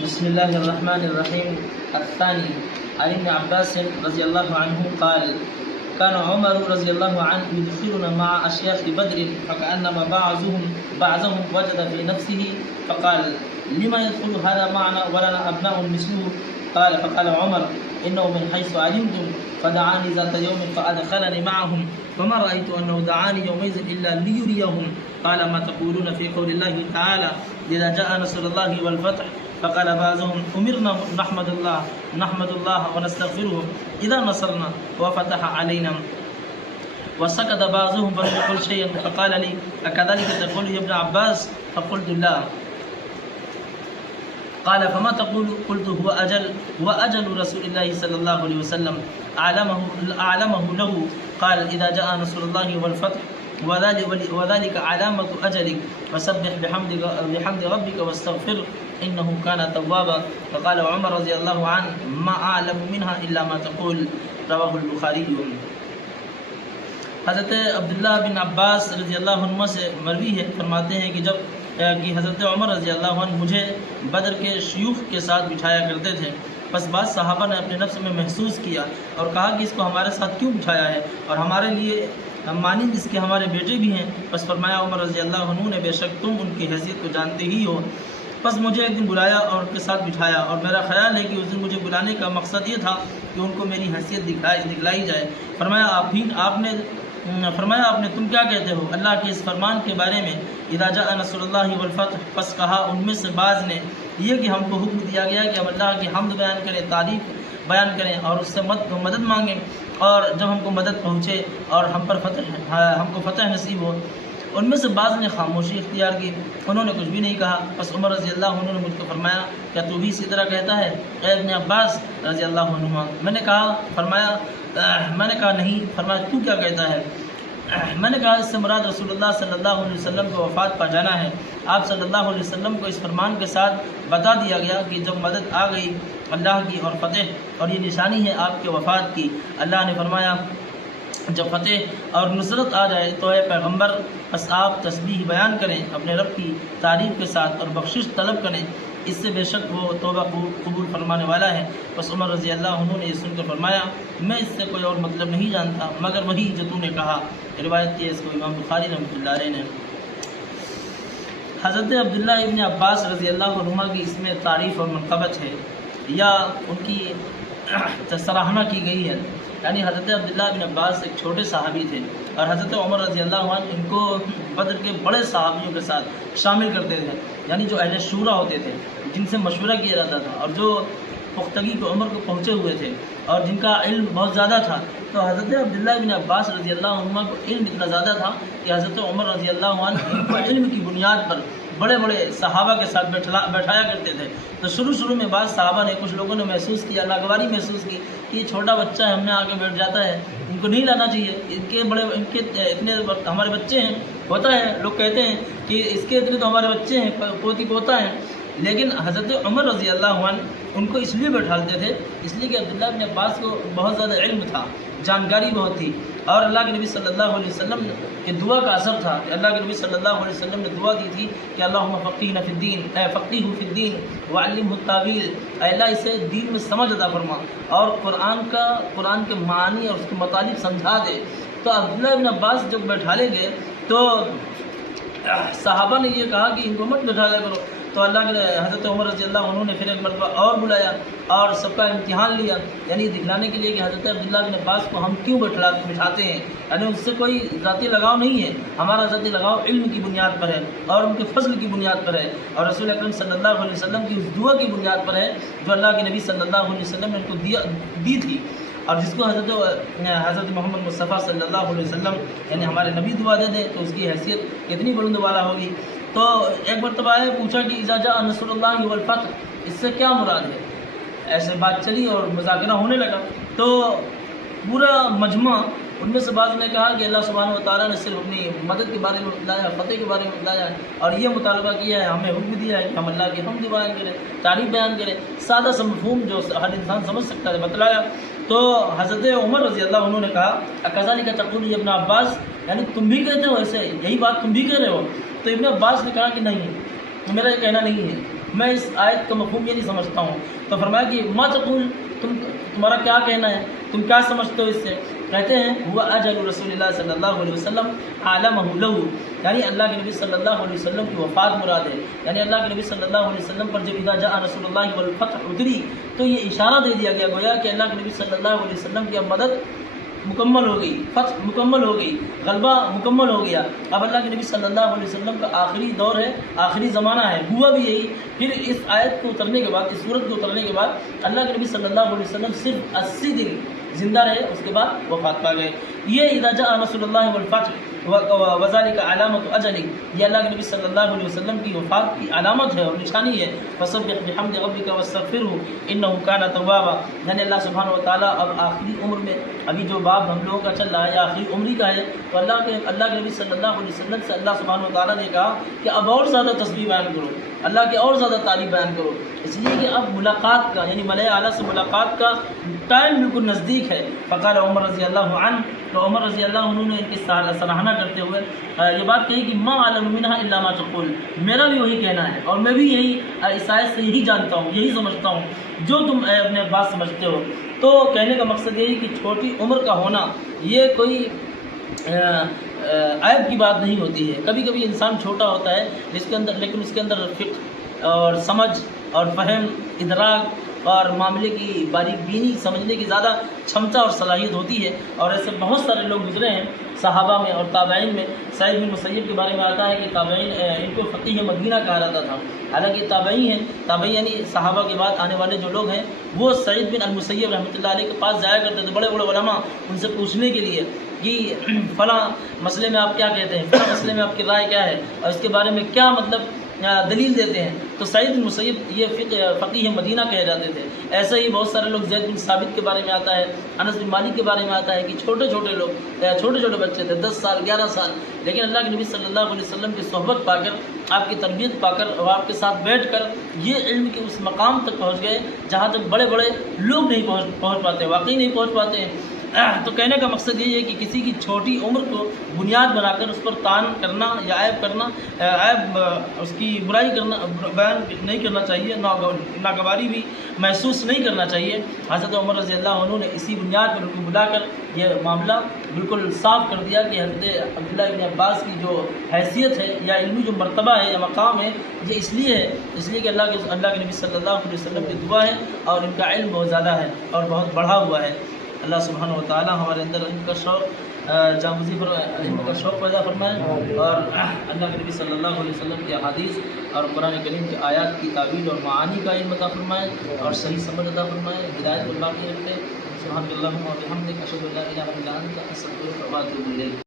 بسم الله الرحمن الرحيم. الثاني عن ابن عباس رضي الله عنه قال كان عمر رضي الله عنه يدخلنا مع أشياخ بدر فكأنما بعضهم وجد في نفسه فقال لما يدخل هذا معنا ولنا أبناء مثله فقال عمر إنه من حيث علمتم فدعاني ذات يوم فأدخلني معهم فما رأيت أنه دعاني يومئذ إلا ليريهم. قال ما تقولون في قول الله تعالى إذا جاء نصر الله والفتح فقال بعضهم أمرنا نحمد الله ونستغفره إذا نصرنا وفتح علينا. وسكت بعضهم فلم يقل شيئا فقال لي أكذلك تقول يا ابن عباس؟ فقلت لا. قال فما تقول؟ قلت هو أجل رسول الله صلى الله عليه وسلم أعلمه له. قال إذا جاء نصر الله والفتح وذلك علامة أجلك فسبح بحمد ربك واستغفر إنه كان توابا. فقال عمر رضي الله عنه ما أعلم منها إلا ما تقول. رواه البخاری. حضرت عبداللہ بن عباس رضی اللہ عنہ سے مروی ہے، فرماتے ہیں کہ حضرت عمر رضی اللہ عنہ مجھے بدر کے شیوخ کے ساتھ بٹھایا کرتے تھے. بس بعض صحابہ نے اپنے نفس میں محسوس کیا اور کہا کہ اس کو ہمارے ساتھ کیوں بٹھایا ہے اور ہمارے لیے مانند اس کے ہمارے بیٹے بھی ہیں. بس فرمایا عمر رضی اللہ عنہ نے بے شک تم ان کی حیثیت کو جانتے ہی ہو. بس مجھے ایک دن بلایا اور ان کے ساتھ بٹھایا اور میرا خیال ہے کہ اس دن مجھے بلانے کا مقصد یہ تھا کہ ان کو میری حیثیت دکھلائی جائے. فرمایا آپ نے تم کیا کہتے ہو اللہ کے اس فرمان کے بارے میں اذا جاء نصر اللہ والفتح؟ پس کہا ان میں سے بعض نے یہ کہ ہم کو حکم دیا گیا کہ ہم اللہ کی حمد بیان کریں، تعریف بیان کریں اور اس سے مدد مانگیں، اور جب ہم کو مدد پہنچے اور ہم کو فتح نصیب ہو. ان میں سے بعض نے خاموشی اختیار کی، انہوں نے کچھ بھی نہیں کہا. بس عمر رضی اللہ عنہ نے مجھ کو فرمایا کیا تو بھی اسی طرح کہتا ہے اے ابن عباس رضی اللہ عنہ؟ میں نے کہا نہیں. فرمایا تو کیا کہتا ہے؟ میں نے کہا اس سے مراد رسول اللہ صلی اللہ علیہ وسلم کو وفات پا جانا ہے. آپ صلی اللہ علیہ وسلم کو اس فرمان کے ساتھ بتا دیا گیا کہ جب مدد آ گئی اللہ کی اور فتح، اور یہ نشانی ہے آپ کے وفات کی. اللہ نے فرمایا جب فتح اور نصرت آ جائے تو اے پیغمبر بس آپ تسبیح بیان کریں اپنے رب کی تعریف کے ساتھ اور بخشش طلب کریں، اس سے بے شک وہ توبہ قبول فرمانے والا ہے. بس عمر رضی اللہ عنہ نے یہ سن کر فرمایا میں اس سے کوئی اور مطلب نہیں جانتا مگر وہی جو تو نے کہا. روایت کی اس کو امام بخاری رحمۃ اللہ علیہ نے. حضرت عبداللہ ابن عباس رضی اللہ عنہ کی اس میں تعریف اور منقبت ہے یا ان کی سراہنا کی گئی ہے. یعنی حضرت عبداللہ بن عباس ایک چھوٹے صحابی تھے اور حضرت عمر رضی اللہ عنہ ان کو بدر کے بڑے صحابیوں کے ساتھ شامل کرتے تھے. یعنی جو اہل شورا ہوتے تھے جن سے مشورہ کیا جاتا تھا اور جو پختگی کی عمر کو پہنچے ہوئے تھے اور جن کا علم بہت زیادہ تھا. تو حضرت عبداللہ بن عباس رضی اللہ عنہ کو علم اتنا زیادہ تھا کہ حضرت عمر رضی اللہ عنہ ان کو علم کی بنیاد پر بڑے صحابہ کے ساتھ بیٹھایا کرتے تھے. تو شروع میں بعض صحابہ نے کچھ لوگوں نے محسوس کیا، ناگواری محسوس کی کہ یہ چھوٹا بچہ ہے، ہم نے آگے بیٹھ جاتا ہے، ان کو نہیں لانا چاہیے، ان کے اتنے ہمارے بچے ہیں. ہوتا ہے لوگ کہتے ہیں کہ اس کے اتنے تو ہمارے بچے ہیں، پوتی پوتا ہیں. لیکن حضرت عمر رضی اللہ عنہ ان کو اس لیے بیٹھالتے تھے اس لیے کہ عبداللہ بن عباس کو بہت زیادہ علم تھا، جانکاری بہت تھی، اور اللہ کے نبی صلی اللہ علیہ وسلم کی دعا کا اثر تھا کہ اللہ کے نبی صلی اللہ علیہ وسلم نے دعا دی تھی کہ اللہم فقیہنا فی الدین، اے فقیہ فی الدین وعلمہ التاویل، اے اللہ اسے دین میں سمجھ عطا فرما اور قرآن کے معانی اور اس کے مطالب سمجھا دے. تو عبداللہ بن عباس جب بیٹھالے گئے تو صحابہ نے یہ کہا کہ ان کو مت بیٹھایا کرو. تو اللہ کے حضرت عمر رضی اللہ عنہ نے پھر ایک مرتبہ اور بلایا اور سب کا امتحان لیا، یعنی دکھلانے کے لیے کہ حضرت عبداللہ بن عباس کو ہم کیوں بٹھاتے ہیں. یعنی اس سے کوئی ذاتی لگاؤ نہیں ہے، ہمارا ذاتی لگاؤ علم کی بنیاد پر ہے اور ان کے فضل کی بنیاد پر ہے اور رسول اکرم صلی اللہ علیہ وسلم کی اس دعا کی بنیاد پر ہے جو اللہ کے نبی صلی اللہ علیہ وسلم نے ان کو دی تھی، اور جس کو حضرت محمد مصطفیٰ صلی اللہ علیہ وسلم یعنی ہمارے نبی دعا دے دیں تو اس کی حیثیت کتنی بلند والا ہوگی. تو ایک مرتبہ آئے پوچھا کہ اذا جاء نصر اللہ والفتح اس سے کیا مراد ہے. ایسے بات چلی اور مذاکرہ ہونے لگا تو پورا مجمع ان میں سے بعض نے کہا کہ اللہ سبحانہ و تعالیٰ نے صرف اپنی مدد کے بارے میں بتلایا، فتح کے بارے میں بتلایا اور یہ مطالبہ کیا ہے، ہمیں حکم دیا ہے کہ ہم اللہ کی حمد بیان کریں، تعریف بیان کریں. سادہ سا مفہوم جو ہر انسان سمجھ سکتا ہے بتلایا. تو حضرت عمر رضی اللہ عنہ نے کہا اکذالک تقول ابن عباس، یعنی تم بھی کہتے ہو ایسے، یہی بات تم بھی کہہ رہے ہو؟ تو ابن عباس نے کہا کہ نہیں، میرا یہ کہنا نہیں ہے. میں اس آیت کا مفہوم یہ نہیں سمجھتا ہوں۔ تو فرمایا کہ ما تقول، تمہارا کیا کہنا ہے، تم کیا سمجھتے ہو اس سے؟ کہتے ہیں ہوا اجل رسول اللہ صلی اللہ علیہ وسلم عالمہ لہو، یعنی اللہ کے نبی صلی اللہ علیہ وسلم کی وفات مراد ہے، یعنی اللہ کے نبی صلی اللہ علیہ وسلم پر جب اذا جاء رسول اللہ والفتح اتری تو یہ اشارہ دے دیا گیا گویا کہ اللہ کے نبی صلی اللہ علیہ وسلم کی اب مدد مکمل ہو گئی، فتح مکمل ہو گئی، غلبہ مکمل ہو گیا، اب اللہ کے نبی صلی اللہ علیہ وسلم کا آخری دور ہے، آخری زمانہ ہے۔ ہوا بھی یہی، پھر اس آیت کو اترنے کے بعد، اس صورت کو اترنے کے بعد اللہ کے نبی صلی اللہ علیہ وسلم صرف 80 دن زندہ رہے، اس کے بعد وفات پا گئے۔ یہ اذا جاء رسول اللہ والفتح وذلك علامت اجلی، یہ اللہ کے نبی صلی اللہ علیہ وسلم کی وفات کی علامت ہے اور نشانی ہے۔ فسبح بحمد ربک واستغفرہ انہ کان توابا، یعنی اللہ سبحانہ و تعالیٰ اب آخری عمر میں، ابھی جو باب ہم لوگوں کا چل رہا ہے آخری عمری کا ہے، تو اللہ کے نبی صلی اللہ علیہ وسلم سے اللہ سبحانہ و تعالیٰ نے کہا کہ اب اور زیادہ تسبیح بیان کرو، اللہ کے اور زیادہ تعریف بیان کرو، اس لیے کہ اب ملاقات کا، یعنی ملائے اعلیٰ سے ملاقات کا ٹائم بالکل نزدیک ہے۔ فقال عمر رضی اللہ عنہ، تو عمر رضی اللہ عنہ نے ان کی سراہنا کرتے ہوئے یہ بات کہی کہ ما اعلم منها الا ما تقول، میرا بھی وہی کہنا ہے اور میں بھی یہی اس آیت سے یہی جانتا ہوں، یہی سمجھتا ہوں جو تم اپنے بات سمجھتے ہو۔ تو کہنے کا مقصد یہی کہ چھوٹی عمر کا ہونا یہ کوئی عیب کی بات نہیں ہوتی ہے۔ کبھی کبھی انسان چھوٹا ہوتا ہے لیکن اس کے اندر فقہ اور سمجھ اور فہم، ادراک اور معاملے کی باریک بینی سمجھنے کی زیادہ چھمتا اور صلاحیت ہوتی ہے، اور ایسے بہت سارے لوگ گزرے ہیں صحابہ میں اور تابعین میں۔ سعید بن مسیب کے بارے میں آتا ہے کہ تابعین ان کو فقیہ مدینہ کہا جاتا تھا، حالانکہ تابعی ہیں، تابعی یعنی صحابہ کے بعد آنے والے جو لوگ ہیں وہ سعید بن المسیب رحمۃ اللہ علیہ کے پاس جایا کرتے تھے، بڑے بڑے علماء ان سے پوچھنے کے لیے کہ فلاں مسئلے میں آپ کیا کہتے ہیں، فلاں مسئلے میں آپ کی رائے کیا ہے اور اس کے بارے میں کیا مطلب دلیل دیتے ہیں۔ تو سعید بن مسیب یہ فقیہ مدینہ کہے جاتے تھے۔ ایسے ہی بہت سارے لوگ، زید بن ثابت کے بارے میں آتا ہے، انس بن مالک کے بارے میں آتا ہے کہ چھوٹے چھوٹے لوگ، چھوٹے چھوٹے بچے تھے، 10 سال 11 سال، لیکن اللہ کے نبی صلی اللہ علیہ وسلم کی صحبت پا کر، آپ کی تربیت پا کر اور آپ کے ساتھ بیٹھ کر یہ علم کے اس مقام تک پہنچ گئے جہاں تک بڑے بڑے لوگ نہیں پہنچ پاتے، واقعی نہیں پہنچ پاتے ہیں۔ تو کہنے کا مقصد یہ ہے کہ کسی کی چھوٹی عمر کو بنیاد بنا کر اس پر طعن کرنا یا عیب کرنا، عیب اس کی برائی کرنا، بیان نہیں کرنا چاہیے، ناگواری بھی محسوس نہیں کرنا چاہیے۔ حضرت عمر رضی اللہ عنہ نے اسی بنیاد پر ان کو بلا کر یہ معاملہ بالکل صاف کر دیا کہ حضرت عبداللہ ابن عباس کی جو حیثیت ہے یا علمی جو مرتبہ ہے یا مقام ہے، یہ اس لیے کہ اللہ کے نبی صلی اللہ علیہ وسلم کی دعا ہے اور ان کا علم بہت زیادہ ہے اور بہت بڑھا ہوا ہے۔ اللہ سبحانہ و تعالیٰ ہمارے اندر علم کا شوق، جامعی پر علم کا شوق پیدا فرمائے اور اللہ کے نبی صلی اللہ علیہ وسلم کی احادیث اور قرآن کریم کی آیات کی تعویل اور معانی کا علم عطا فرمائے اور صحیح سمجھ عطا فرمائے، ہدایت اللہ کی رکھے۔ سبحان اللہ و بحمدہ، اشہد ان لا الہ الا انت، استغفرک و اتوب الیک۔